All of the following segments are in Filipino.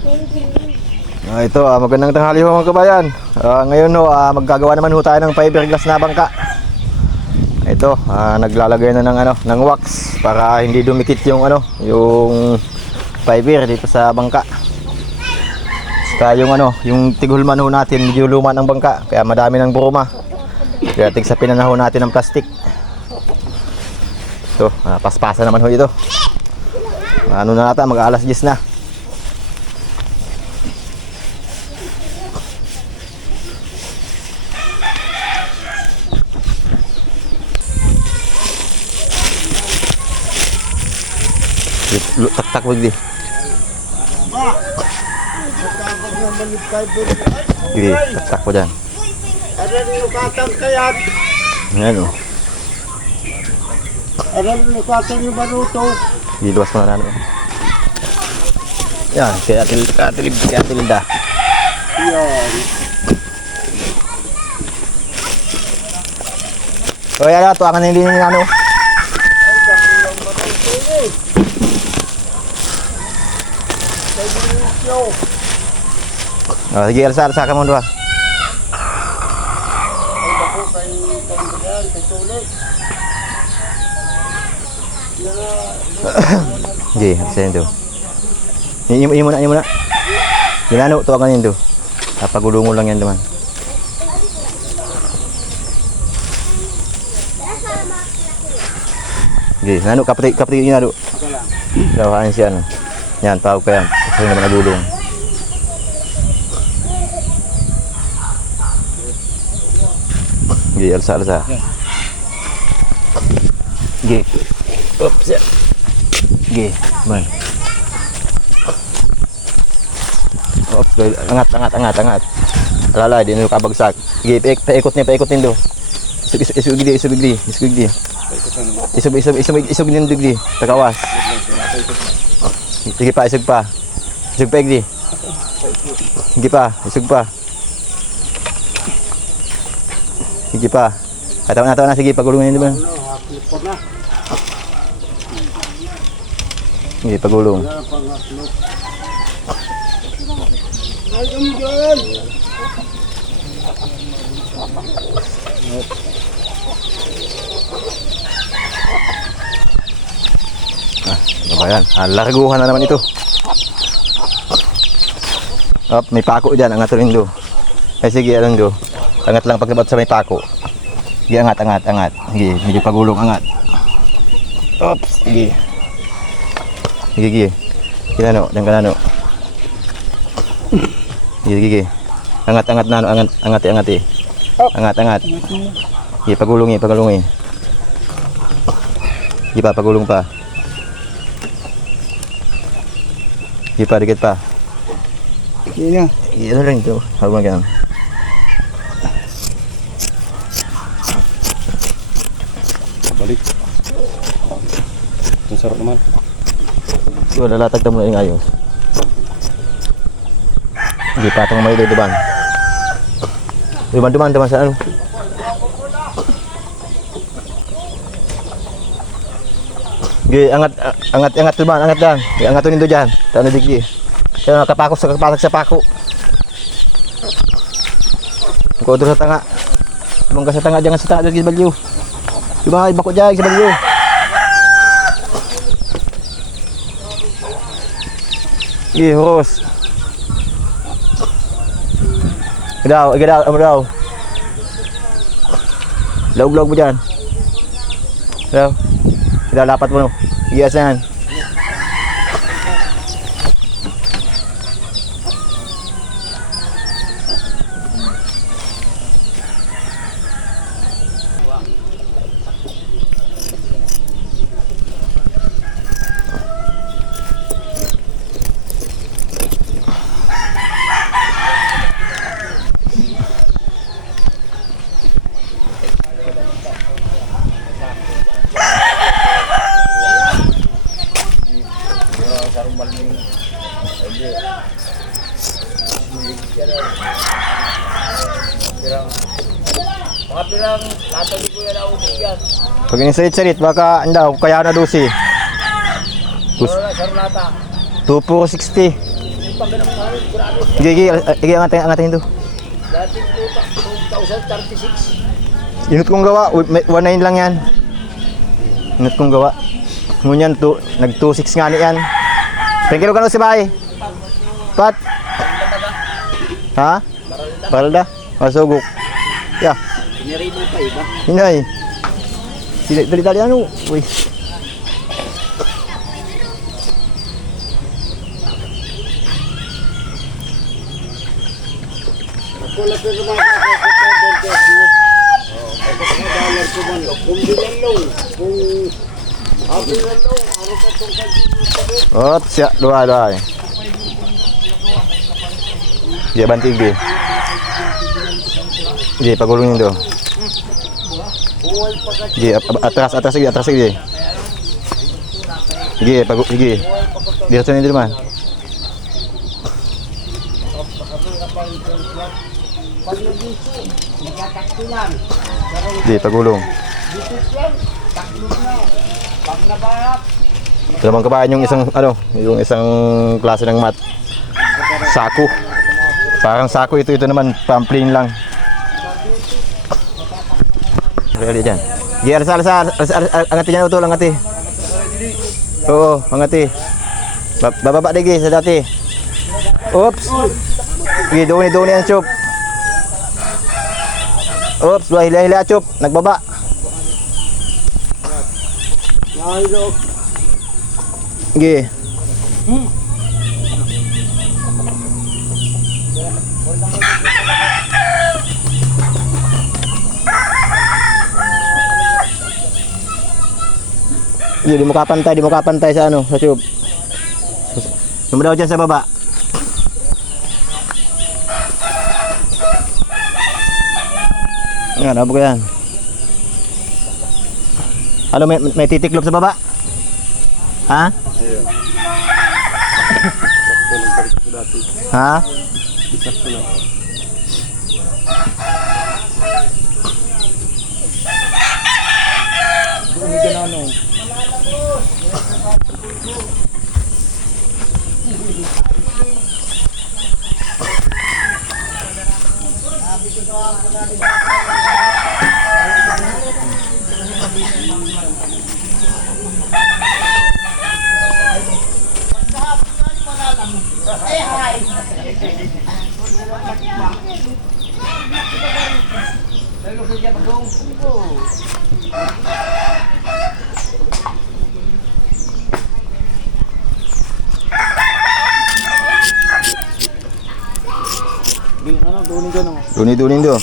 Ito, magandang tanghali ho mga kabayan. Ngayon ho, maggagawa naman ho tayo ng fiberglass na bangka. Ito, naglalagay na ng wax para hindi dumikit yung yung fiber dito sa bangka. Saka yung tighulman ho natin, medyo luma ng bangka, kaya madami ng bruma. Kaya tigsapinan na ho natin ng plastic. Ito, paspasa naman ho ito. Ano na nata, mag-alas 10 na. Tak-tak mo di. Gini, tak-tak mo dyan. Ada nukatan kayan. Yan o. Ada nukatan yung baruto. Diluwas mo na ano. Yan, kaya tilid dah. Yan. O yan, tuwakan na hindi nyo ano. Oh, sige, alsa ka mo dua. Sige, alsa yun do. Ini muna. Ginano, tuwakan yun do. Napagulungo lang yan naman. Sige, nano, kapatid yun na do. Lawahan siya ano. Yan, tawag ka yan. Kasi naman nagulong. Sige, alsa. Sige. Oops, yan. Sige, man. Oops, angat. Alala, di nyo kabagsak. Sige, paikot niyo do. Isug di. Isug di. Tagawas. Sige pa, isug pa. Isug pa, igdi. Sige pa, isug pa. Sige pa. Tawa na, sige, pagulungin din ba? Sige, pagulong. Ano ba yan? Larguhan na naman ito. May pako dyan, angat rin do. Ay sige, anong do. Angat lang paglabat sa may pako. Sige, angat. Sige, medyo pagulong, angat. Oops, sige. Sige. Kinano, dan kanano. Sige. Angat na, angat. Angat. Sige, pagulong. Sige pa, pagulong pa. Sige pa, dikit pa. Yan. Ano rin ito? Habang ganun. Balik. Ang sarap naman. So, lalatag na muna yung ayos. Hindi patong may duman. Duman sa ano? Sige, angat duman, angat lang. Angat nindo diyan. Taon na digdi. Kaya nakapakos sa pako. Kodro sa tanga. Mangga sa tanga, jangan sa tanga dagi balyo. Diba, ibako diyan sa balyo. Hurus. Gadaw. Laug mo dyan. Gadaw, lapat mo no. Igas na yan. Mga pirang latag ko yan ako yan. Pag inisalit-salit, baka andaw, kaya na dosi. Wala, sarulata. 2,460. pag ganang mahal, grabe. Sige, angatin to. Dating 2036. Inut kong gawa, 19 lang yan. Inut kong gawa. Ngunyan, nag-26 nga ni yan. Pengkilo ka na si bahay. Pat? Ha? Baralda? Masugok. Ya. Piniribo pa iba. Hinay. Dali ano? Uy. Kulat na naman ako sa dollar ko man. Kung bilang long, kung happy na long, ano ka itong kanjin? Ot, siya. Dua. Dia banting dia. Dia pagulungin tu. Dia atas lagi. Dia Dia sini di mana? Dia pagulung. Lamang kabayan yung isang klase ng mat. Saku. Parang saku itu naman pampling lang. Ready dyan. Gi angati dyan utol angati. Oo, angati. Bababa digi sa dati. Oops. Gi doon yan chup. Oops, hila chup, nagbaba. Gi. Di mo kapantay sa sa tube. Lumadaw dyan sa baba. Yan, abo ko yan. Ano, may titiklop sa baba? Ha? Ha? Dunin do.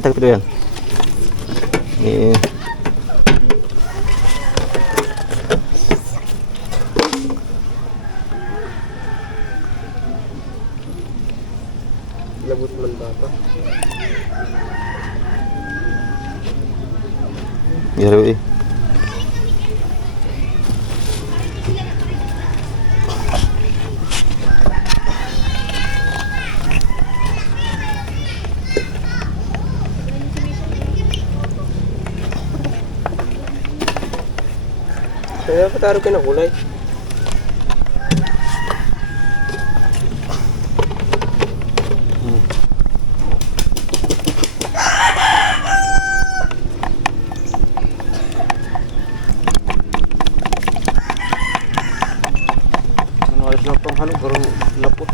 Tagpit yan. Labot man bata. Garo eh. Kaya pataro ka na kulay. Ang ayos na pang halong, pero lapot.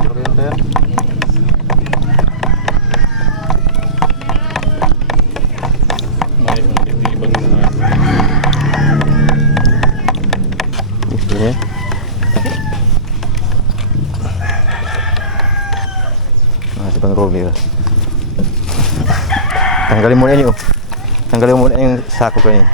Pero yan tayo. May titiban na. Gusto niya? Si Bang Romy. Tanggalin muna yun. Tanggalin muna yung sako ko yun.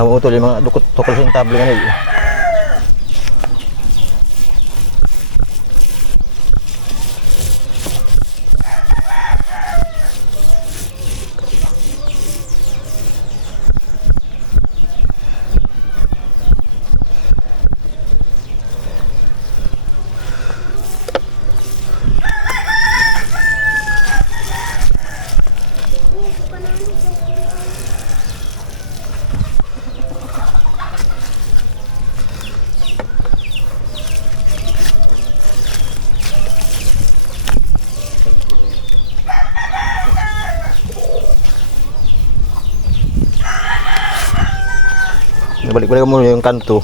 Utol yung mga dukot tukol sa table nga nila. Balik-balik mo yung kanto.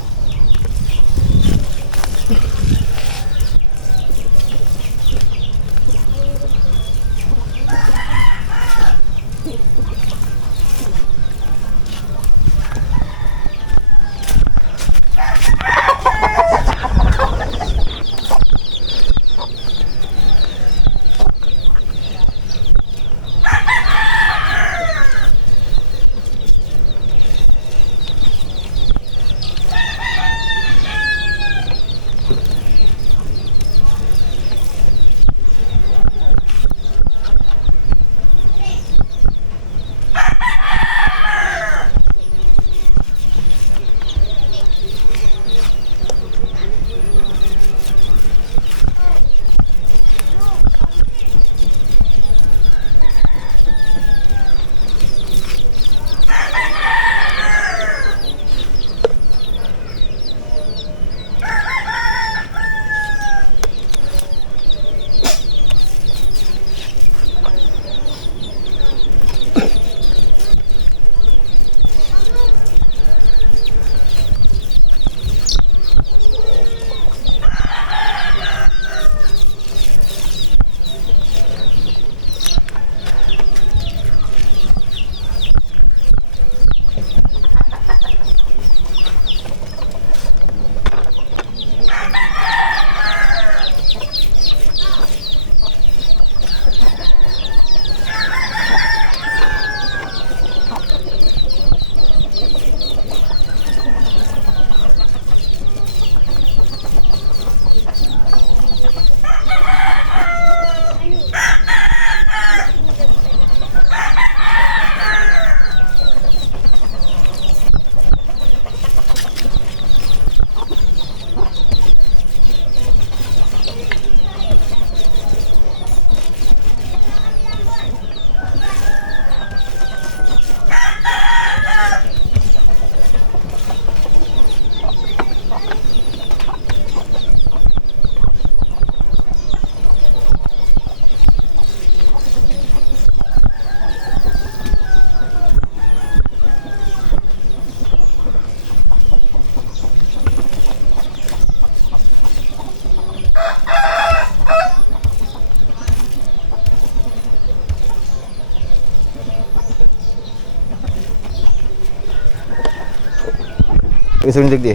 Isog ni digdi.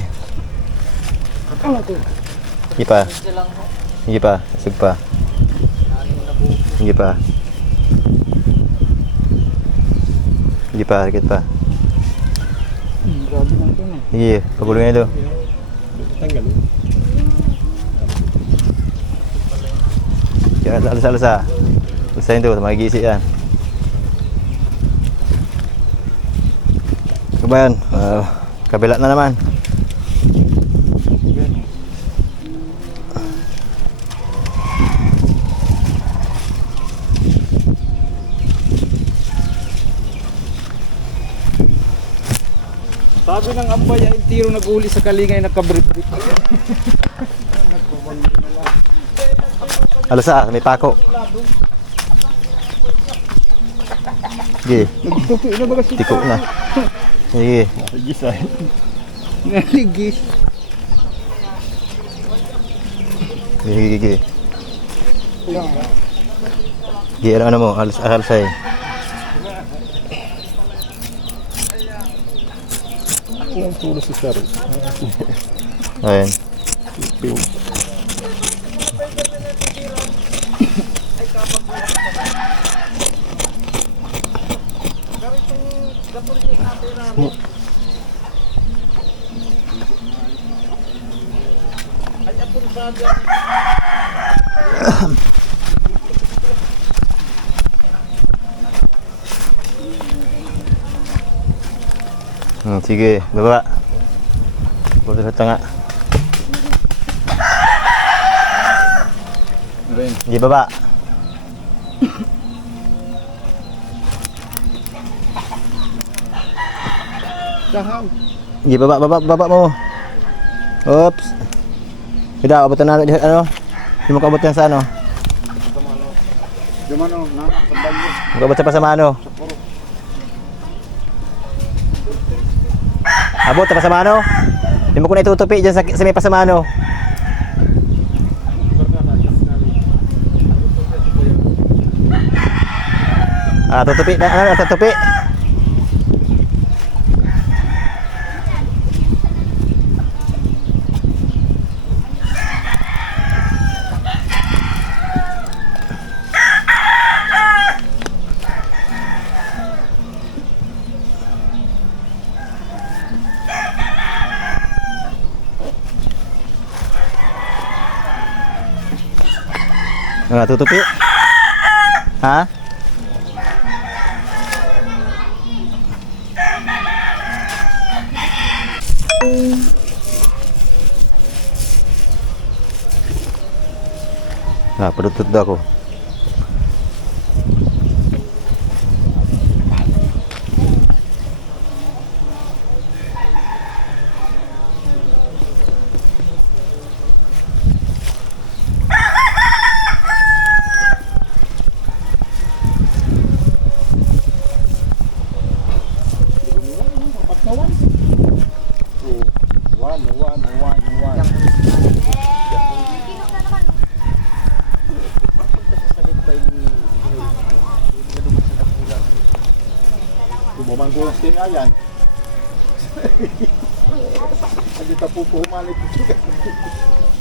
Sige pa. Sige pa. Isog pa. Sige pa. Sige pa. Sakit pa. Grabe lang ito na. Sige. Pagulong nga ito. Tanggal. Alasa. Alasa ito. Magigisi yan. Kabayan. Kabila na naman. Sabi ng ambay ay tiro nag-uli sa kalingay nagkabrit-brit. Alasa. May pako. Sige. Nagtupi na ba kasi? Tiko na. Sige. Sige sa. Naligis. Sige. Sige. Ano mo? Alsay. Ang tulo si Sir. Ayan. Sige, baba. Pulsa sa tanga. Sige, baba. Saham. Sige, baba mo. Oops. Tidak, abutan na, ano? Hindi mo kaabot yan sa ano? Dumano, nanak sa bagyo. Magabot sa pasamano. Abot sa pasamano. Hindi mo ko na itutupi dyan sa may pasamano. Tutupi na, ano, tutupi. Tutupi. Ha? Padutut dah aku. Bumanggulas din nga yan. Hindi tapo po humanit.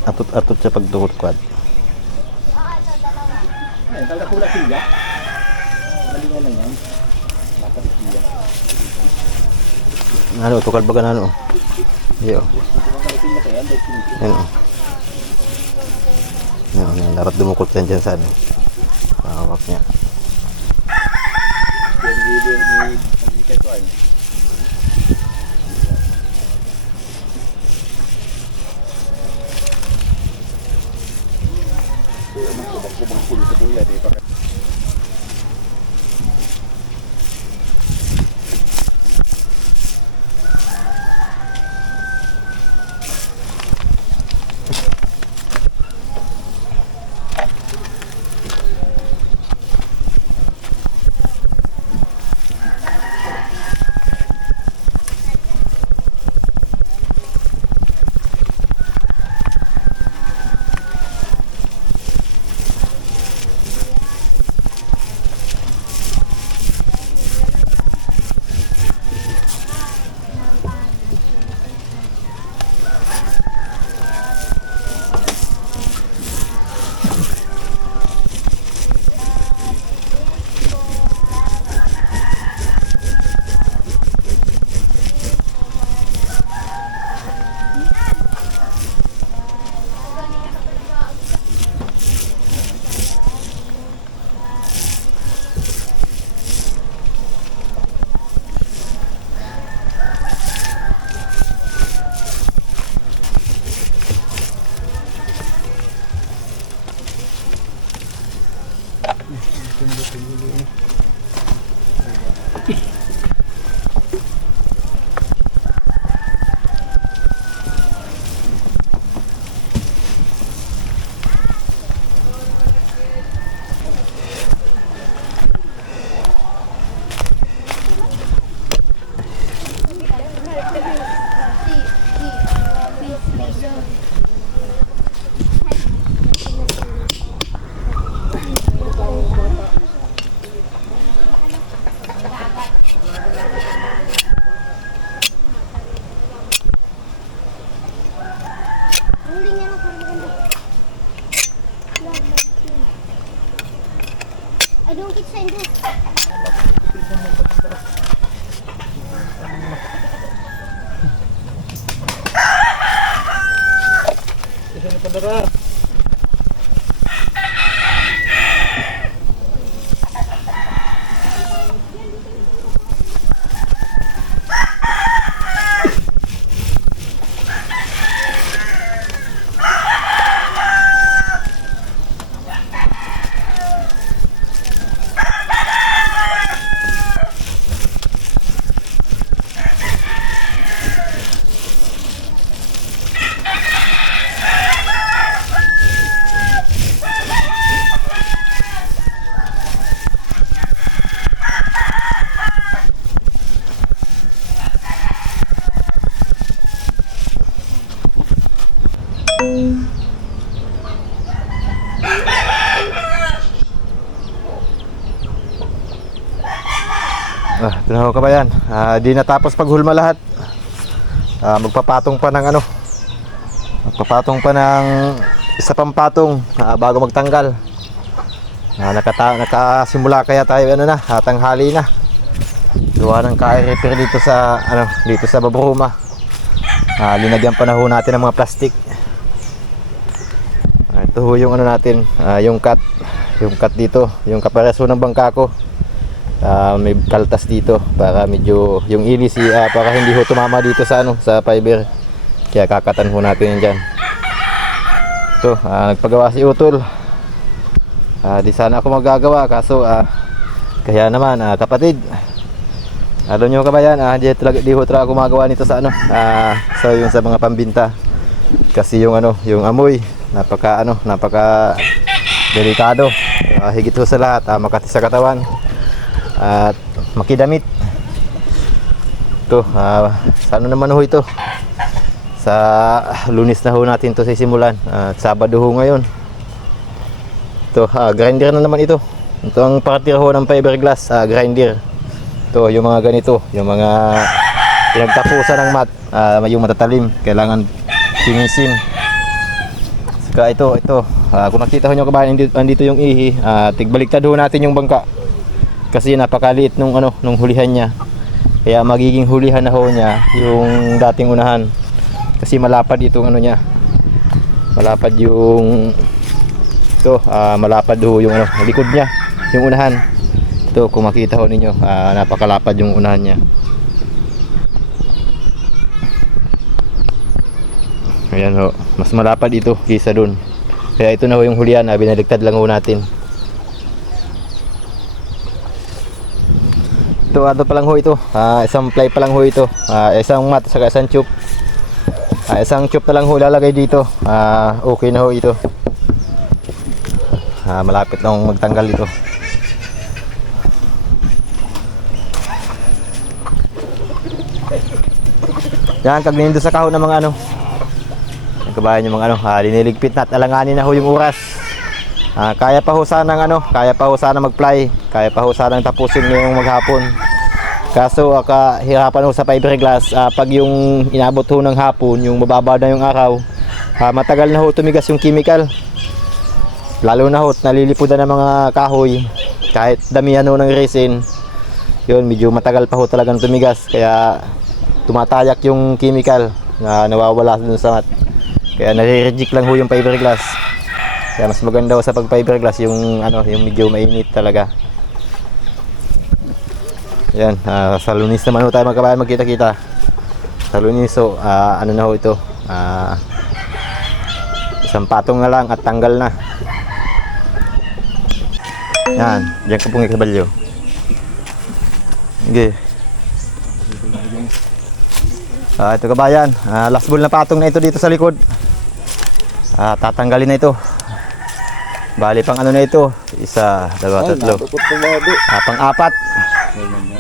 Atut sa pagduhot kwad. Ay, talaga pula siya. Malingan na yan. Napalik siya. Ano, tukal baga na ano. Iyo. Ano. Yan, dapat dumukot yan dyan sa ano. Hawak niya. Yan video ni Ito ay. Kubang-kubang pulo sa buya di pa. I don't get sandals. Ito na ho kabayan. Di natapos paghulma lahat. Magpapatong pa ng ano. Magpapatong pa ng isa pang patong bago magtanggal. Nakasimula kaya tayo ano na, tanghali na. Gawa ng ka-repair dito sa ano, dito sa Babruma. Linagyan pa na ho natin ng mga plastic. Ito ho yung ano natin, yung cut dito, yung kapareso ng bangka ko. May kaltas dito para medyo yung ilis para hindi ho tumama dito sa ano, sa fiber. Kaya kakatan ho natin yan dyan. Ito, nagpagawa si Utol. Di sana ako magagawa kaso kaya naman kapatid. Alam nyo kabayan, di ho talaga gumagawa nito sa ano, so yung sa mga pambinta. Kasi yung ano, yung amoy napaka delikado. Higit ho sa lahat, makati sa katawan at makidamit. Ito, sa ano naman ho ito, sa Lunes na ho natin to sisimulan, at Sabado ho ngayon. Ito, grinder na naman ito. Ito ang partira ho ng fiberglass, grinder. Ito, yung mga ganito, yung mga pinagtapusan ng mat, yung matatalim, kailangan sinisin. Saka ito, kung nakita ho nyo kabayan, andito yung ihi, tigbaliktad ho natin yung bangka. Kasi napakaliit nung ano, nung hulihan niya. Kaya magiging hulihan na ho niya yung dating unahan. Kasi malapad itong ano niya. Malapad yung ito, malapad ho yung ano, likod niya, yung unahan. Ito, kung makita ho ninyo, napakalapad yung unahan niya. Ayan ho, mas malapad ito kaysa dun. Kaya ito na ho yung hulihan, binaligtad lang ho natin. Ito, ano pa lang ho ito, isang ply pa lang ho ito, isang mat saka isang tube. Isang tube na lang ho lalagay dito, okay na ho ito. Malapit lang magtanggal ito. Yan, kagnindo sa kahon ng mga ano, yung kabayan yung mga ano, liniligpit na at alanganin na ho yung oras. Kaya pa ho sanang ano, kaya pa ho sanang mag-fly, kaya pa ho sanang tapusin ngayong maghapon. Kaso kahirapan ho sa fiberglass, pag yung inabot ho ng hapon, yung mababa na yung araw, matagal na ho tumigas yung chemical. Lalo na ho nalilipudan ng mga kahoy, kahit damihan ho ng resin, yun medyo matagal pa ho talagang tumigas. Kaya tumatayak yung chemical na nawawala dun sa mat. Kaya nare-reject lang ho yung fiberglass. Kaya mas maganda ho sa pag fiberglass yung ano, yung medyo mainit talaga. Yan, sa Lunes naman ho tayo magkabayan magkita-kita. Sa Lunes ho, ano na ho ito, isang patong na lang at tanggal na. Yan, diyan ka pong ikabalyo. Okay. Ito kabayan, last ball na patong na ito dito sa likod. Tatanggalin na ito. Bali pang ano na ito, isa, dalawa, tatlo, pang-apat.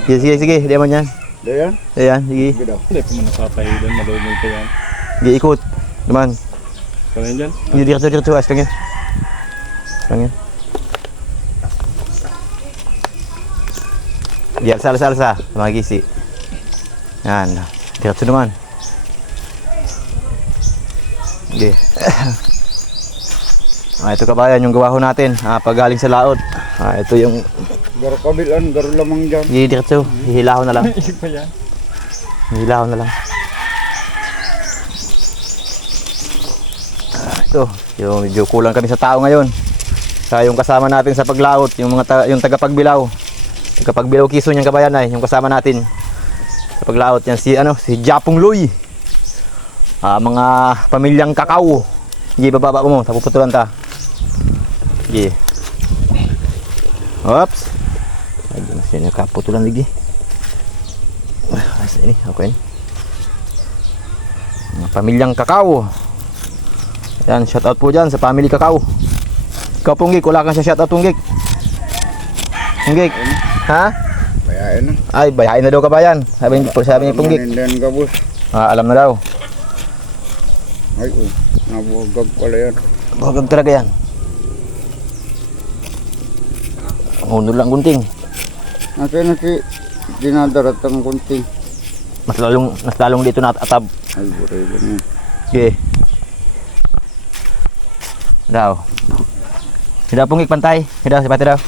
Sige, di mo yan. Dayan? Ayan, sige. Sige daw. Hindi pa man napapahidan, madumi pa yan. Sige, ikot. Naman. Kaya dyan? Hindi diretso. Ayos lang yan. Lang yan. Di alsa. Magisi. Yan. Diretso naman. Sige. Ito kabayan, yung gawa ho natin. Pag galing sa laot. Ito yung... Garo kabilan, garo lamang dyan. Sige, diretso. Hihilaho na lang. Isip pa yan. Hihilaho na lang. Ito, yung medyo kulang kami sa tao ngayon. Sa yung kasama natin sa paglaot, yung yung tagapagbilaw. Tagapagbilaw Quezon yung kabayan ay, yung kasama natin sa paglaot yan si Japong Loy. Mga pamilyang kakao. Sige, bababa ko mo, tapuputulan ta. Sige. Oops. Ay, di masya niya kaputulan lagi. Asa ini, okay. Mga pamilyang kakao. Yan, shout out po dyan sa family kakao. Ikaw Punggik, wala kang shout out Punggik. Punggik, ha? Bayain na. Ay, bayain na daw kabayan. Sabi ni Punggik. Manindihan ka, boss. Alam na daw. Ay, nabugag pala yan. Bagag talaga yan. Unod lang gunting. Nasa dinadarat ang kunting. Mas lalong dito na atab. Ay, buray lang yan. Okay. Daw. Hindi Punggik pantay. Hindi si pati daw.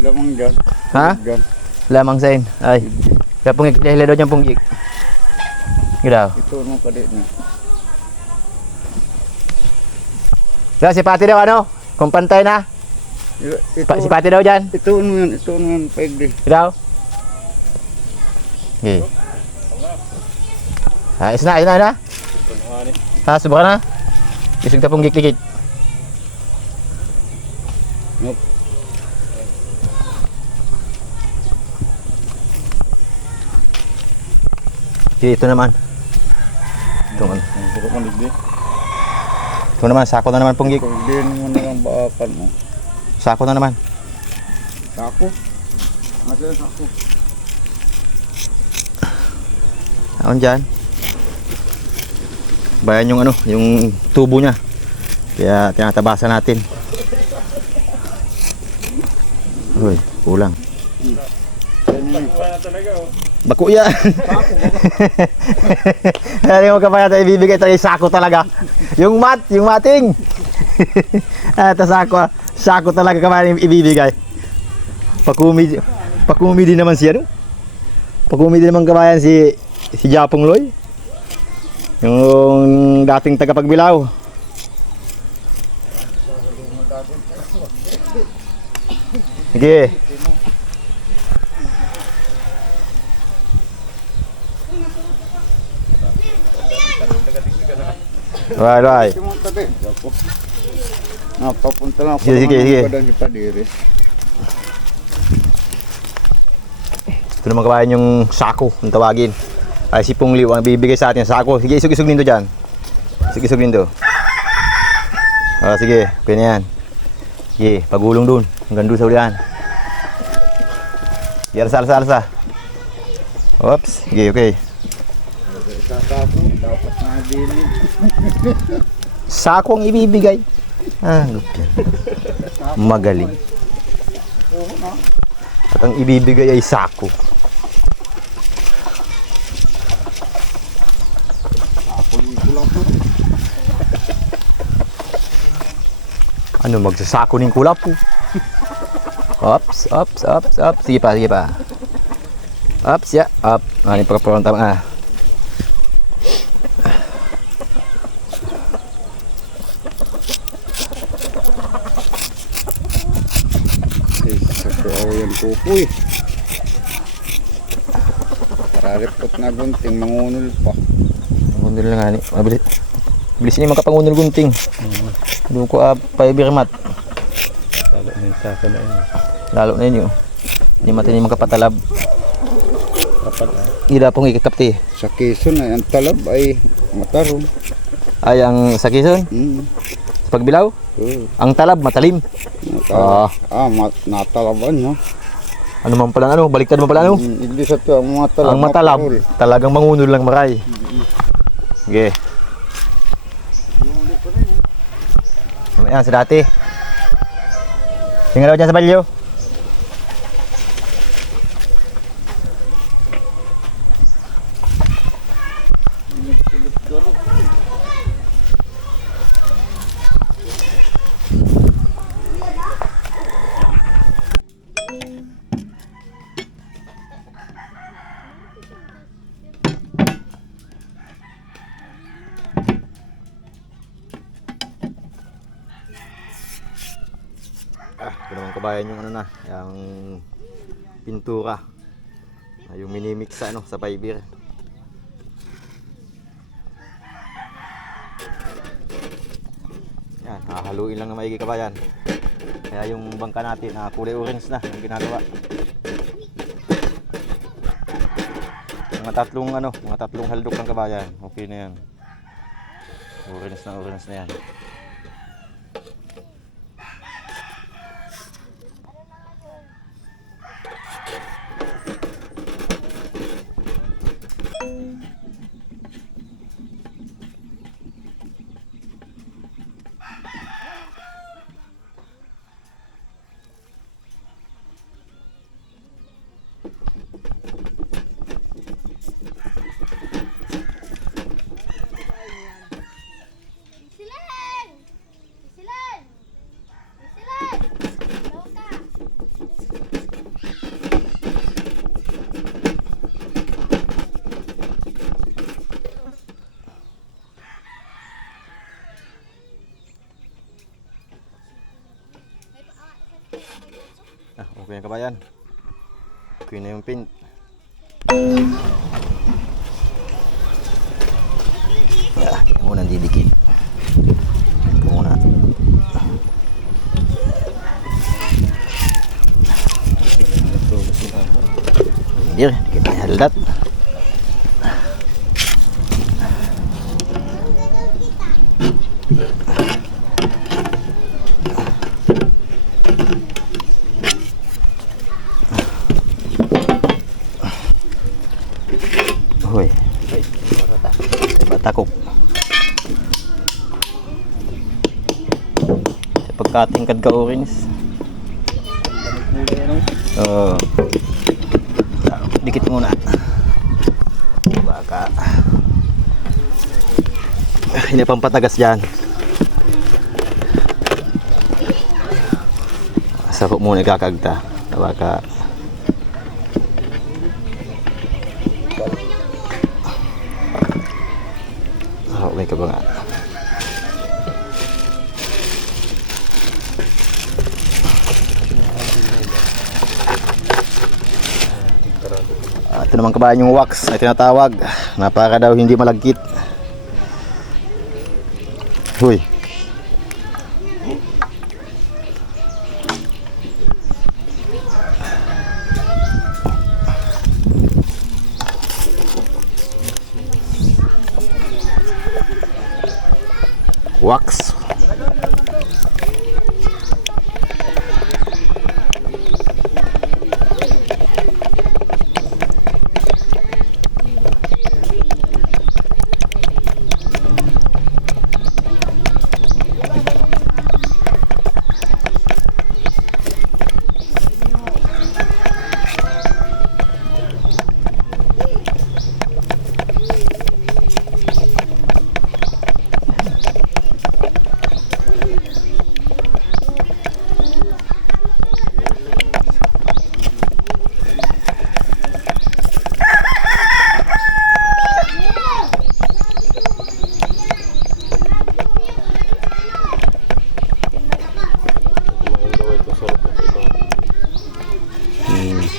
Lamang dyan. Ha? Dyan. Lamang sain. Ay. Hindi Punggik, hila daw dyan Punggik. Hindi daw. Ito nung kadit na. Daw si pati daw ano? Kung pantay na. Si pati daw dyan. Ito nun, paigdi. Daw. Okay. Ayos na. Ha, subukan na. Isog ta Punggik likit. Nope. Okay, ito naman. Ito naman. Ang sarap man digdi. Ito naman, sako na naman Punggik. Kung din mo na lang baakan mo. Sako na naman. Sako? Nasa yung sako? Aon dyan. Bayan yung yung tubo niya. Kaya tinatabasan natin. Uy, kulang. Wala na talaga oh. Baku yan. Ano mo kapaya tayo ibibigay tayo sako talaga. Yung mating. Ito sako talaga kapaya ibibigay. Pakumi din naman siya no? Pakumi din naman kabayan si Japong Loy. Yung dating tagapagbilaw. Sige. Right. Ito mo tabi. Ako. Napapunta lang ako. Sige. Padang si Padiris. Ito naman kabayan yung sako, ang tawagin. Ay si Pong Liw ang bibigay sa atin sako. Sige, isog nindo dyan. Isog nindo. Sige, okay na yan. Sige, pagulong dun. Hanggang dun sa ulihan. Sige, alsa. Oops, sige, okay. Sasako, dapat na dilig. Sako ang ibibigay. Magaling. At ang ibibigay ay sako. Ano, magsasako ng kulap po. Ops. Sige pa. Ops, ya. Up. Ano yung pagkapunta Sako ako yan kupoy. Kararipot na gunting, mangunul pa. Mangunul na nga ni. Bilis niya makapangunul gunting. Doon ko fiber mat. Lalo na yung sako na yun. Lalo na yun. Hindi mati niya makapatalab. Kapal Hindi pong ikakapti. Sa Quezon ay ang talab ay matarong. Ay, ang sa Quezon, sa pagbilaw, ang talab matalim. Natalab. Natalaban no? Ano man pala ano, baliktad mo pala ano. English at ang mga talab. Ang matalab, talagang mangunod lang maray. Sige. Ayan, sa dati. Tingnan daw dyan sa balyo. Ito naman kabayan yung ano na, yung pintura. Yung minimix sa ano, sa fiber. Yan, hahaluin lang na maigi kabayan. Kaya yung bangka natin, kulay orange na yung ginagawa. Mga tatlong haldok ng kabayan. Okay na yan. Orange na yan. Silan! Silan! Silan! Tawag ka! Okay na kabayan. Okay na yung pin. Kaya muna didikit. Ito muna. Hindi, dikit na haldat. Hoy. Batakok. Pagkatingkad ka orange. Dikit muna. Baka hindi pang patagas dyan. Sakop muna ikakagta. Baka may ka ba nga? Ito naman kabayan yung wax na tinatawag na para daw hindi malagkit. Huy. Wax.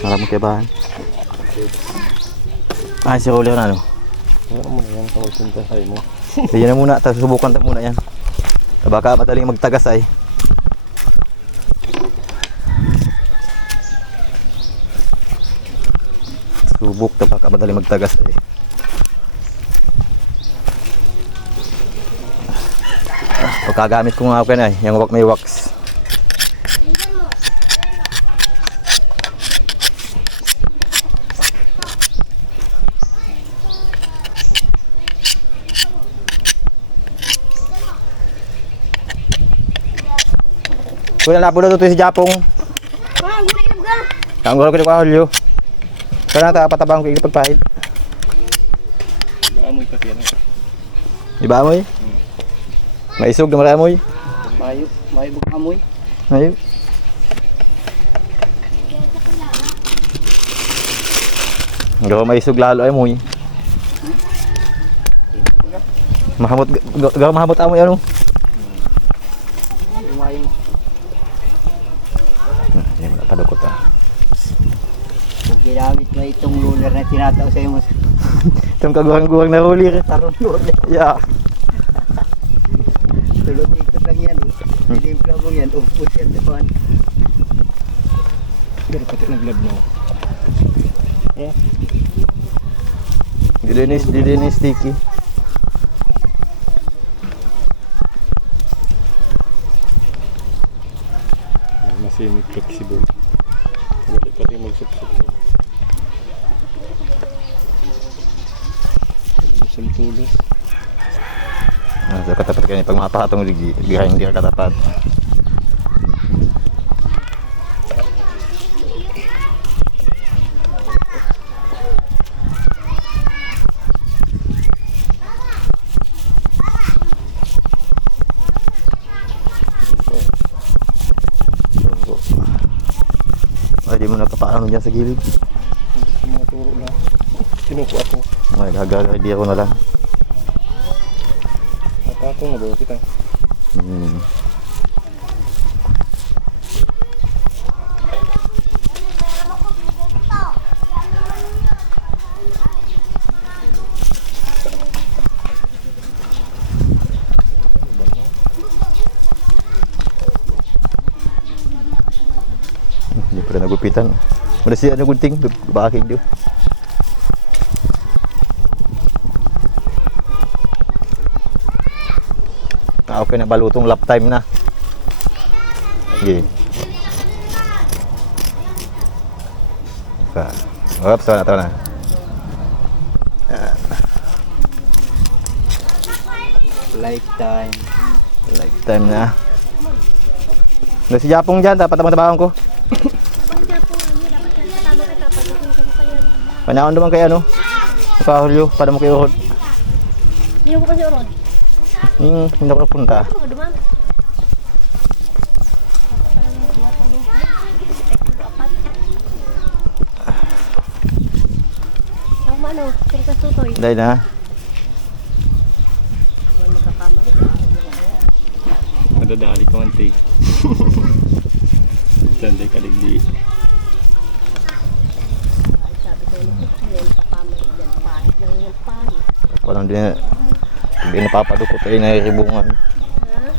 Marami kayo bahan. Si Rolly na ano? Ano mo yan, kawagsintahay mo. Sige na muna, subukan tayo muna yan. Baka madaling magtagas ay. Subok ta baka madaling magtagas ay. Pagkagamit ko nga ako na yung may wax. Kung nalapo na ito si Japong. Ah, gulay ka ba? Kanggol ko ni Kahulyo. Kaya na patabang ko ikipagpahid. Maamoy pati yan. Di ba amoy? Maisog na marami amoy. Mayo bang amoy? Ayun. Gawa maisog lalo ay amoy. Gawa mahamot amoy ano? Umayong. Hindi mo na padukot ah. Kung ginamit mo itong lunar na tinataw sa'yo mo sa Itong kagurang-gurang na roller. tarong lunar. Yeah. Tulog ikot lang yan. Pinimpla mo yan. Upos yan naman. Pero pati nag-lab mo. Didinis sticky. Masih flexible. Wala pati magsuksok. Busam tulos. So katapat ka ni pag mapahatong dihaing di ka katapat. Ay, di mo nakapaano dyan sa gilid. Mga turo lang. Kinupo ako. Ay, gagagay, di ako na lang. Ako nga ba kita? Hindi pa rin nagupitan. Muna siya nagunting, bakit yun? Okay na balutong lap time na. Sige. Oops, ito na. Lifetime. Lifetime na. Si Japong dyan, dapat tabang-tabangan ko. Pag siya po, ano, dapat ka kasama ka, pagdating ka mo kayo. Panahon naman kay ano? Sa Kahulyo, para mo kayo Urod. Hindi mo kasi urod. Hindi ako napunta. Ano mo duman? Ang mano, kung kasutoy. Dahil na. Nadadali ko ang take. Sanday kaligli. Sabi ko, yun, pakamay, yan, pahit lang yung pahit. Walang din. Hindi napapadukot ay nairibungan. Ha?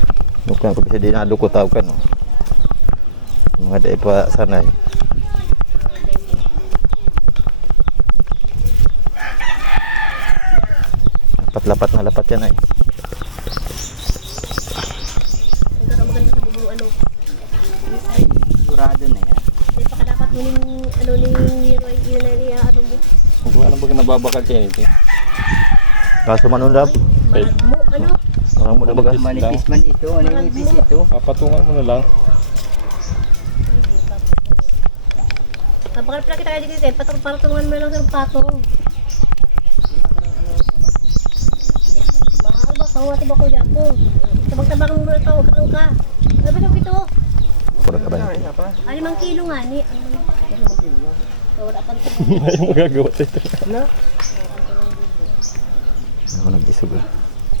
Nukang ko bisa din nadukot tao ka no. Mga day pa sanay. Lapat-lapat na lapat yan ay. Ito na maganda sa bubong ano. Ay, sigurado na yan. Hindi pa ka dapat mo ano yun na niya ano mo. Kung ano ba nababakal siya nito? Kaso manunrab. Marag mo, ano? Orang mo na baga. Manipis man ito. Ano yung ipis ito? Papatungan mo na lang. Kapag pala kita kayo dito, patungan mo lang sa patong. Mahal ba? Kawati ba ko dyan po? Tabang-tabang mo na ito, katong ka. Ano ba ito ito? Pura ka ba nito? 5 kilo nga ni. Wala pang Ayaw magagawa sa ito. Ako nag-isog ah.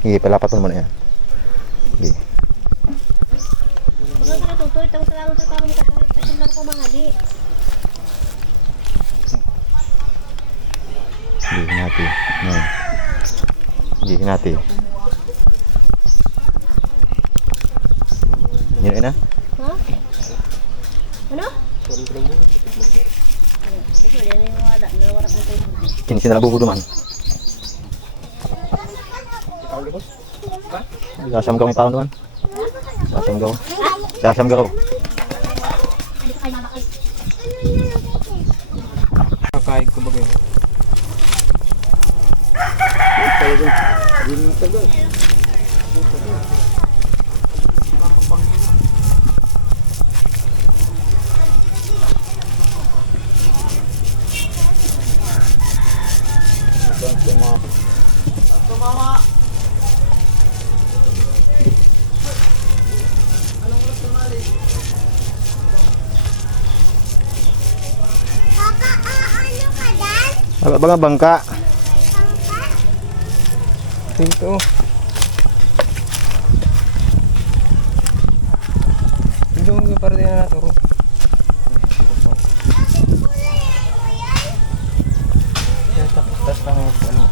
Sige, palapat mo naman yan. Sige. Pagka ka natutoy, itong salamat sa parang makakalimutan lang ko mahali. Sige, hinati. Yan. Sige, hinati. Yun na. Ha? Ano? Dito, yan yung wala. Nawarak mo tayo. Kinsin na nabubudo man. Sasam ka may paon naman. Sasam ka. Sasam ka. Kakain ko ba kayo? Talagang, hindi mo tagal. ang tumama. Ang tumama! Wala ba nga bangka? Dito. Yung para din na naturo. Yan, tapos lang ano.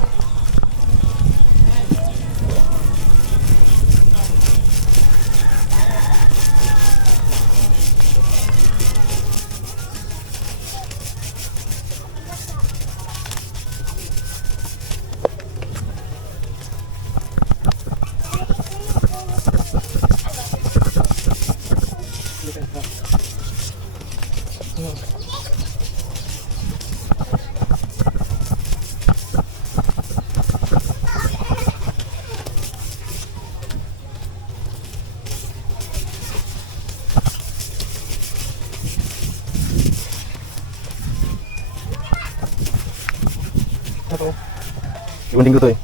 Gunting ko to eh.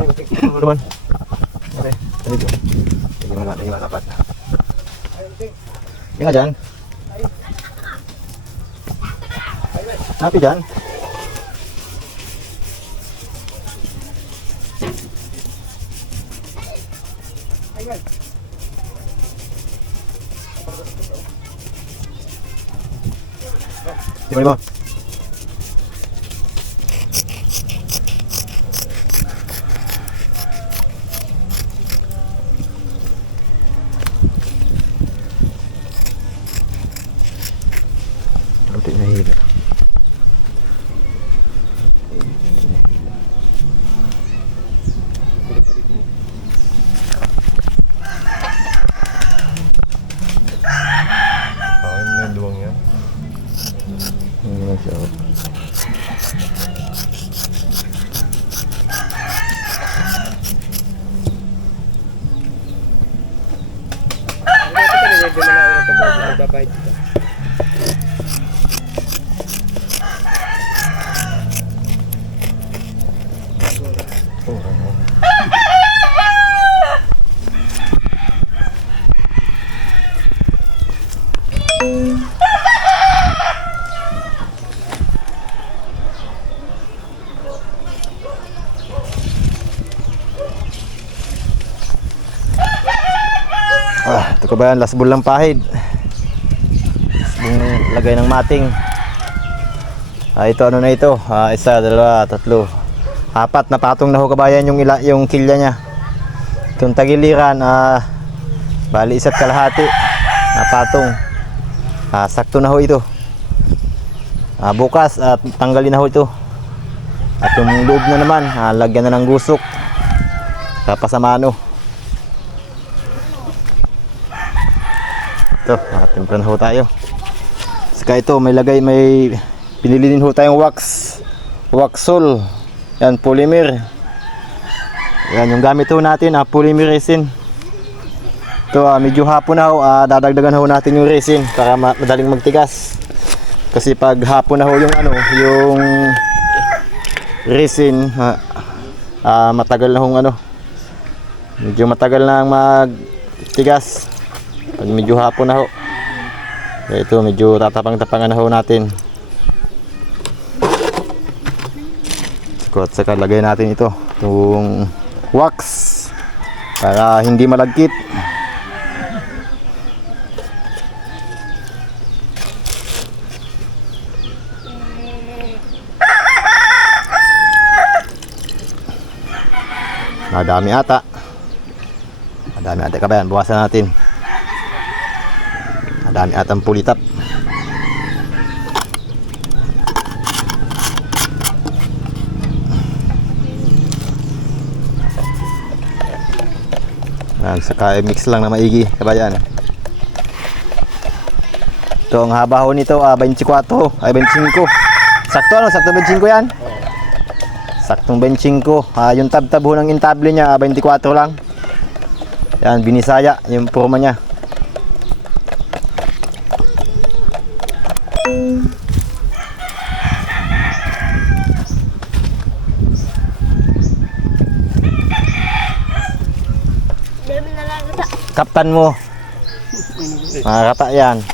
Ay, butik. Ano naman? Okay. Dito. Tingnan nga dapat. Yan nga dyan. Napi dyan. Di ba mo? Buti na hila. Ay, may luwang yan. Hindi na siya. Ito na ako kapag magbabay dito. Ito ka ba yan? Last ball ng pahid. Yung lagay ng mating. Ito ano na ito? Isa, dalawa, tatlo. Apat na patong na ho kabayan yung kilya niya. Itong tagiliran, bali isa't kalahati na patong. Sakto na ho ito. Bukas at tanggalin na ho ito. At yung loob na naman, lagyan na ng gusok. Papasamano. Ito, timpla na ho tayo. Saka ito, may pinili din ho tayong waxol. Yan, polymer. Yan, yung gamit ho natin, polymer resin. Ito, medyo hapon na ho, dadagdagan ho natin yung resin para madaling magtigas. Kasi pag hapon na ho yung resin, matagal na hong medyo matagal na magtigas. Pag medyo hapon na ho, ito medyo tatapang-tapangan na ho natin. At saka lagay natin itong wax para hindi malagkit. Madami ata ka ba yan? Buwasan natin. Madami atang pulitap. Saka mix lang na maigi kabayan. Ito ang haba ho nito 24 ay 25. Sakto 25 yan. Saktong 25. Yung tab-tab ho ng intable niya 24 lang. Yan, binisaya yung forma niya. kaptan mo. Makakata yan.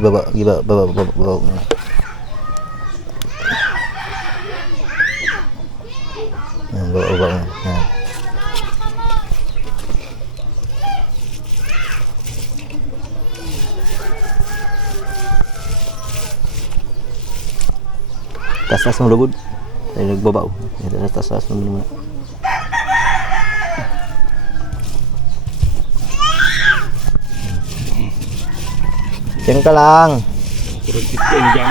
Baba. Baba. Tas mo lugod. Ay nagbaba. Tas mo muna. Diyan ka lang. Kurang kita ini jam.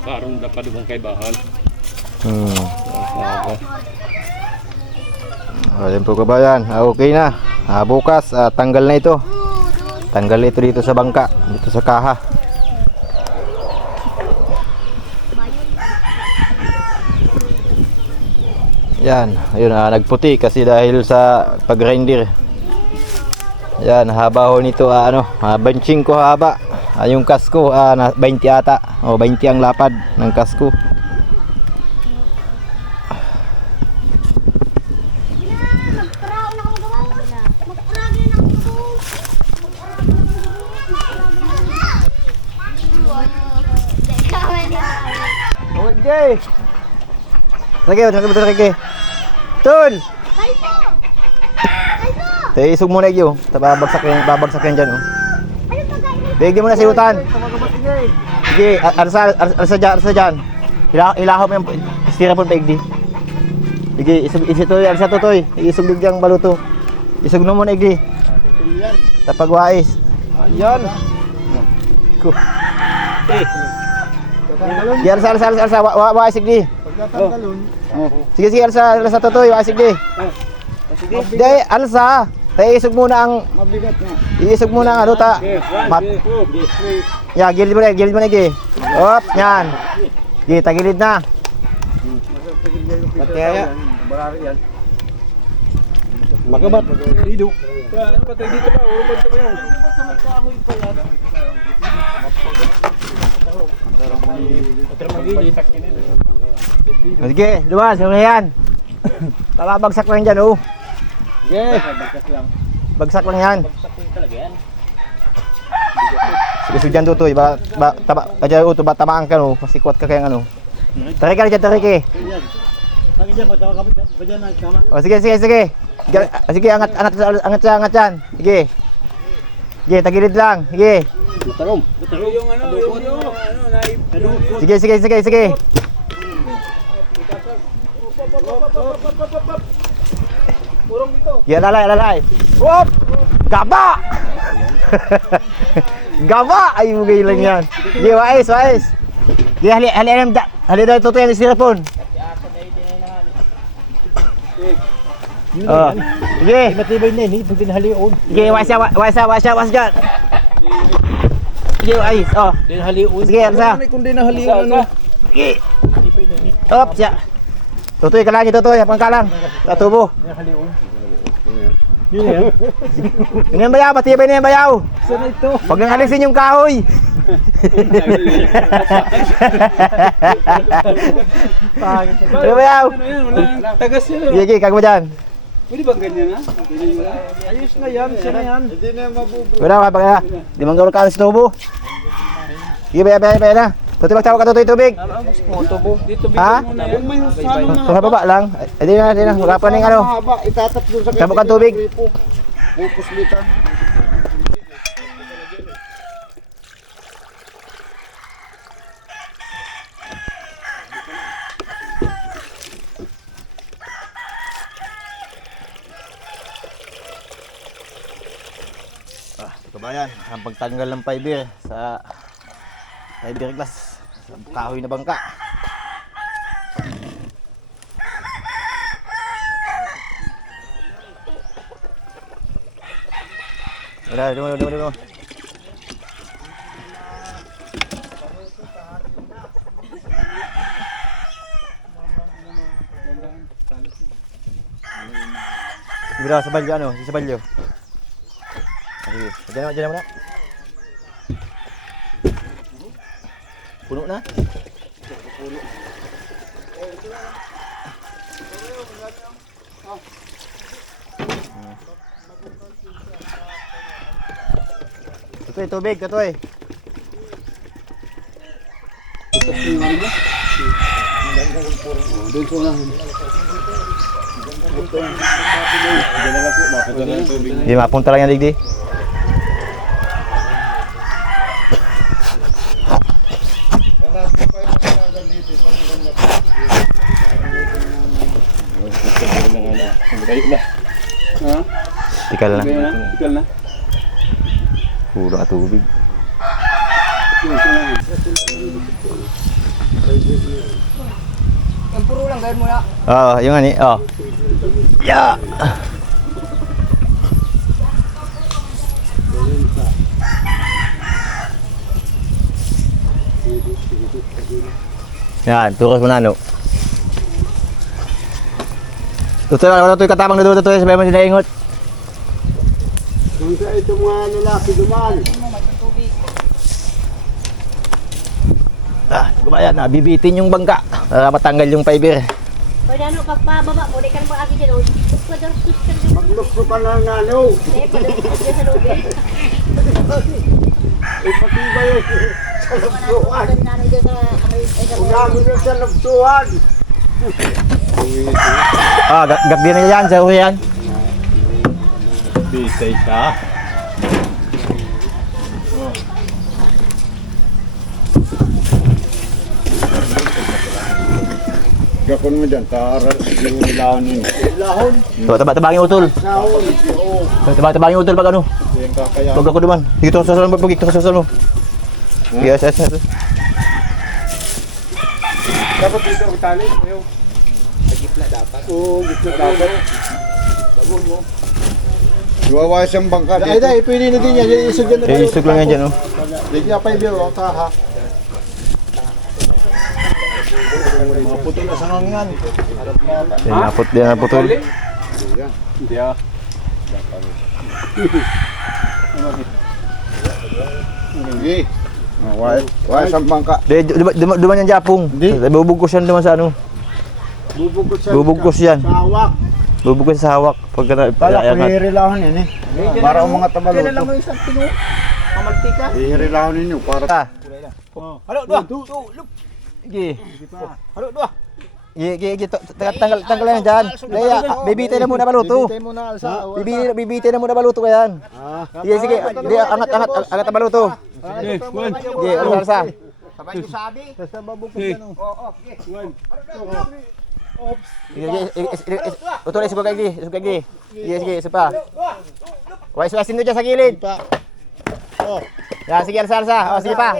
Karong dapat dumang kay bahan. Ayan po kabayan, okay na. Bukas tanggal na ito. Tanggal ito dito sa bangka, dito sa kaha. Yan, ayun nagputi kasi dahil sa pag-reindeer. Yan, haba ho nito benching ko haba. Yung kasko 20 ata. O 20 ang lapad ng kasko. Okay. Sige. Tun. Tayo isog muna iyo. Babagsak yan dyan. Bigyan mo na si Utan. Sige, arsa dyan. Ilahaw mo yung styrofoam paigdi. Sige, arsa to. Isog bigyang baluto. Isog mo muna igdi. Tapag wais. Ayan. Ko. Arsa. Wais igdi. Sige, arsa to. Wais igdi. Dahil, alsa. Tayo isog muna ang Mabigat na. iisog muna ang gilid mo na igi. Op, yan. Sige, tagilid na. Pataya. Magabat. Dito. Ano pa tayo dito pa? Urban pa yan. Sige, lumas, yung yan. Babagsak lang dyan, oh. Yes. Bagsak lang yan. Talaga yan. Sige, dyan tutoy. Tamaan ka, no. Masikwat ka kayang ano. Tarik ka dyan, tarik eh. Bakit dyan? Ba dyan nagkama? O, sige. Sige, angat yan. Sige. Sige, tagilid lang. Sige. Matarom. Yung Sige. Yan, lalay. Wop! Gaba! Gaba! Ay, mugay lang yan. Sige, wais. Sige, hali daw ito yan, styrofoam. Sige. matibay na yun. Pag dinahalion. Sige, wais dyan. Sige, wais. Oh. Dinahalion. Sige, arsa. Kung dinahalion ano. Sige. Op, siya. Tutoy ka lagi, pangkalang. Sa tubo. Dinahalion. Yun yan. Yun yung bayaw, matibay na yung bayaw. Sana ito. Huwag nang alisin yung kahoy. Ano bayaw? Ano yan? Walang tagas yun. Sige, kag mo dyan. Pwede ba ganyan ha? Ayos na yan. Siya na yan. Hindi na mabubuo. Wala ka pa kaya. Di man gawin ka sa tubo. Sige, baya na. Tutoy magtawag ka tutoy tubig. Tubo. Dito Ha? bigyan mo na yan. Kung may husano na. Sa baba lang. Di na. Wala pa ning ano. Mahaba, itatap doon sa Tabok ang tubig. Pupus litan. Kabayan, ang pagtanggal ng fiber sa fiberglass sa kahoy na bangka. Wala, dito. Bira sa balyo sa balyo. Sige, dyan na. Puno na? Tutoy, tubig, tutoy. Doon po na. Hindi, mapunta lang yan, digdi. Layo na. Ha? Tikal na. Tikal na. Kulang at tubig. Yung puro lang, gawin mo na. Oo, yung ani. Oh. Yeah. Yan, turos mo na, no? Tutoy, wala ito yung katabang na doon, tutoy, sabay mo sinaingot. Kung sa itong mga lalaki dumaan. Kumayan, bibitin yung bangka para matanggal yung fiber. Pwede ano, pagpababa mo, di ka naman aki dyan, o. Pagpadarsus ka rin mo. Maglukso pa na nga, no? Eh, padarsus ka sa loob eh. Ipatibay yun. Sa luksuhan. Pagpadarsus ka dyan sa Unago yun sa luksuhan. Gagdi na yan, sa yan. Bitay ka. Gakon mo dyan, taral yung ilahonin. Ilahon? Tabang-tabangin utol. Sahon. Tabang-tabangin utol pag ano. Yung kakaya. Pag ako duman. Dito sa salon, pag dito sa salon mo. Yes. Dapat dito ang tali. Ayaw. Oo, gitna dapat. Sabon mo. Iwawa siyang bangka dito. Ay, pwede na din yan. Isog yan na. Isog lang yan dyan, oh. Hindi niya pa yung taha. Mga puto na sa hangan. Napot din na putol. Hindi ah. Sige. Wala siyang bangka. Duman yan Japong. Bubugkos yan duman sa ano. Bubugkos yan. Sa hawak. Bubugkos sa hawak. Pagka Bala, iangat. hihirilahan yan eh. Para ang mga tabaluto. Kailan mo isang pino? Pamaltika? Hihirilahan ninyo para... Halo, dua. Sige. Halo, dua. Sige. Tanggal yan dyan. Kaya, bibitay na muna baluto. Bibitay mo na alsa. Bibitay na muna baluto yan. Sige. Angat ang baluto. Sige, alsa. Sabay ko sabi. Basta babukos yan. Oo, sige. Utol, isog kagi. Sige, isa pa. Wais-waisin mo dyan sa gilid. Yan, sige, alsa. Sige pa.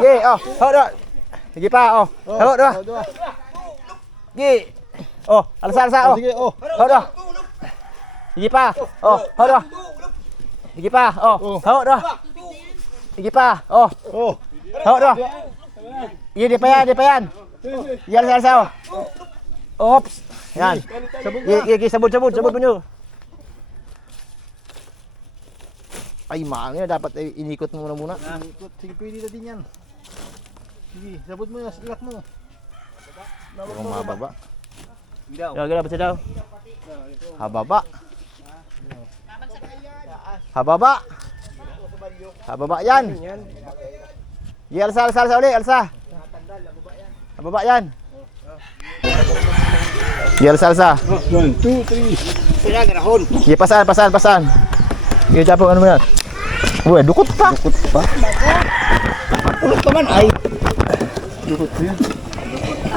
Sige, sige pa, Halo. Sige. Alsa. Sige, Halo. Sige pa. Halo. Sige pa. Halo. Sige pa. Halo. Di pa yan. Yan, alsa. Oops. Yan. Sabod mo nyo. Ay, mangin na dapat inikot mo muna. Sige, pwede na din yan. Sige, sabot mo yung ilak mo. Huwag mababa. Gagawin pa siya daw. Hababa yan. Alsa uli, alsa. Hababa yan. Alsa. 1, 2, 3. Sila, garahon. Pasan. Sige, Japong, ano mo yan? Uy, dukot pa. Ulot ka man, ay.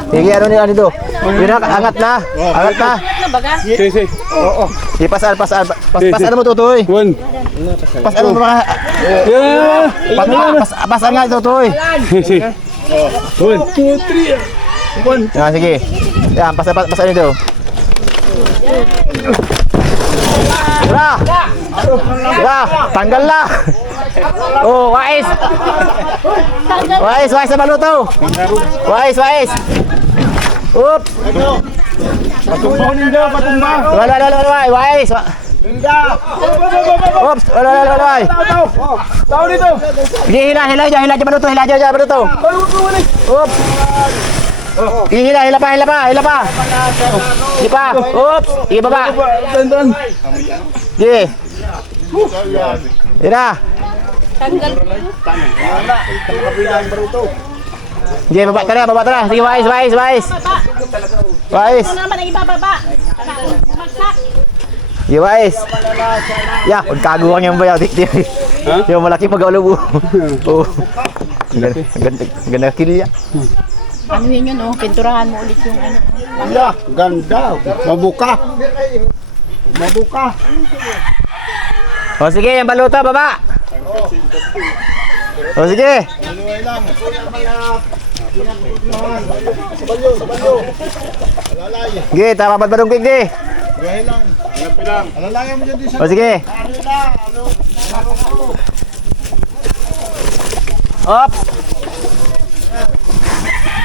Sige, ano nila dito? Angat na. Sige. Sige, pasan mo, Tutoy. One. Pasan mo mga... Yeah. Pasan nga, Tutoy. Sige. 1, 2, 3. Yan, sige. Yan, pasan dito. Tanggal na. Wais. Wais sa baluto. Wais. Oops. Patumba ninyo, patumba. Wala. Wais. Oops. Wala. Tao dito. Sige, hila dyan baluto. Oops. Hila pa. Sige pa. Oops. Sige, baba. Sige. Hila. Sige, baba tara. Sige, wais. Ano naman ang ibababa? Magsak. Sige, wais. Ya, pagkaguhan yung bayaw. Yung malaki pag-aulubo. Oo. Ganda kili ya. Ano yun, oh? Pinturahan mo ulit yung ano. Yeah, ganda. Mabuka. O sige, yung baluto, baba. O sige. Maluway lang. Sabalyo. Alalay. Sige, tama ba badong kig di? Buhay lang. Alalay mo dyan din sa... O sige. Ops.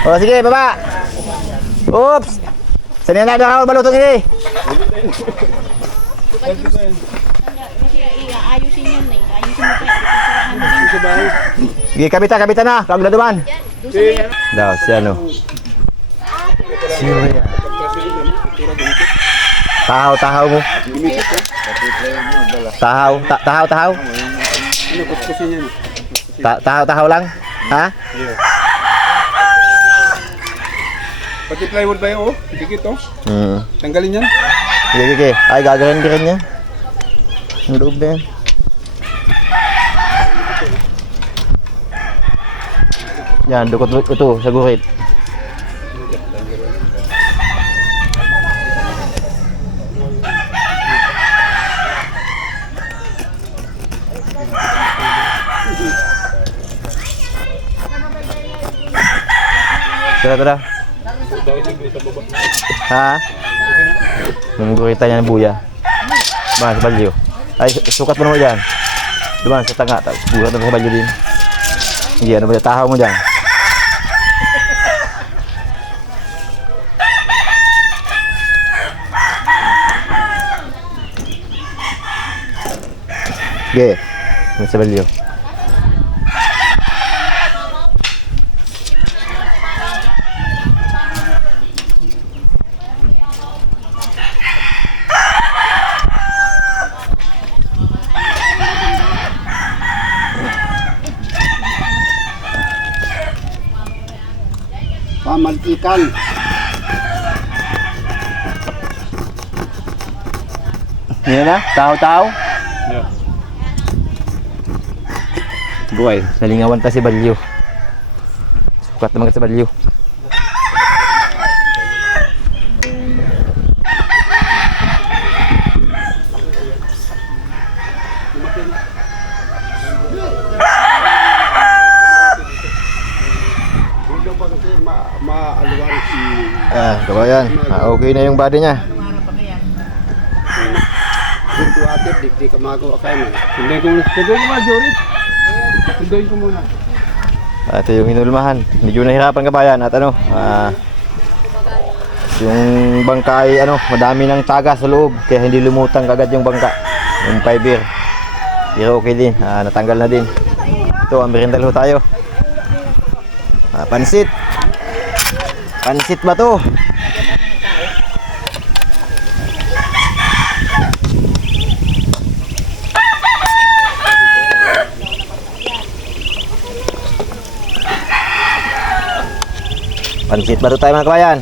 O sige, baba. Oops. Saan na ako balutong ini? Ayusin yun eh. Ayusin mo kayo. Sige, kabita na. Kag na duman. Daw, si ano? Siya. Tahaw mo. Tahaw. Tahaw lang. Ha? Pati plywood ba yun? Dikit oh. Tanggalin yan. Sige. Ay, gagawin din niya. Ang loob na yan. Yan, dukot ito sa guhit. Tara. Ha? Yung gurita niya ng buya. Duman sa balyo. Ay, sukat mo naman dyan. Duman sa tanga. Bukat mo sa balyo din. Hindi, ano ba? Tahaw mo dyan. Sige. Duman sa balyo. Pamantikan. Yan na? Tahaw. Buhay. Nalingawan ta si balyo. Sukat naman ka sa balyo. Maaluan si... Kabayan. Okay na yung body niya. Dito atin, di ka magawa kayo. Sundoy ko muna, Jory. Sundoy ko muna. Ito yung hinulmahan. Medyo nahirapan kabayan at ano, yung bangka ay ano, madami ng taga sa loob kaya hindi lumutang kagad yung bangka. Yung fiber. Pero okay din, natanggal na din. Ito, ang merendal ho tayo. Pansit. Pansit ba to? Pansit ba to tayo mga kabayan?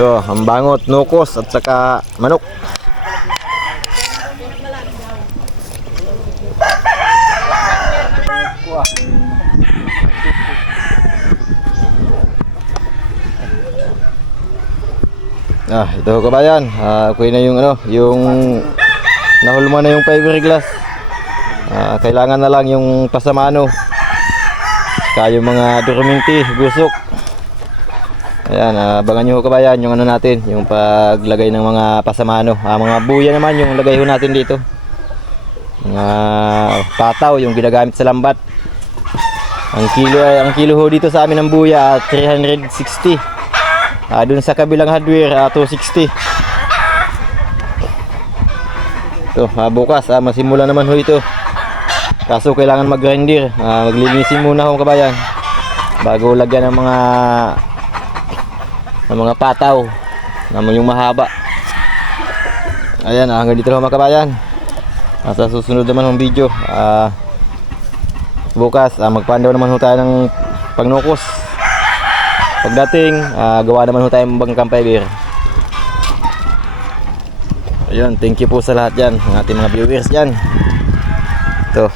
Ito, ang bangot, nukos at saka manok. Ito kabayan, okay na yung ano, yung nahulma na yung fiberglass. Kailangan na lang yung pasamano. Kaya yung mga durminti, gusok. Ayan, abangan nyo kabayan yung ano natin, yung paglagay ng mga pasamano. Mga buya naman yung lagay ho natin dito. Mga pataw yung ginagamit sa lambat. Ang kilo ho dito sa amin ng buya 360. Dun sa kabilang hardware 260. Ito, bukas masimula naman ho ito. Kaso kailangan mag-grinder. Maglinisin muna ho kabayan bago lagyan ng mga pataw naman yung mahaba. Ayan, hanggang dito ho mga kabayan. Sa susunod naman ng video, bukas magpandaw naman ho tayo ng pangnukos. Pagdating, gawa naman ho tayong bangkang fiber. Ayun, thank you po sa lahat dyan, ang ating mga viewers dyan. Ito.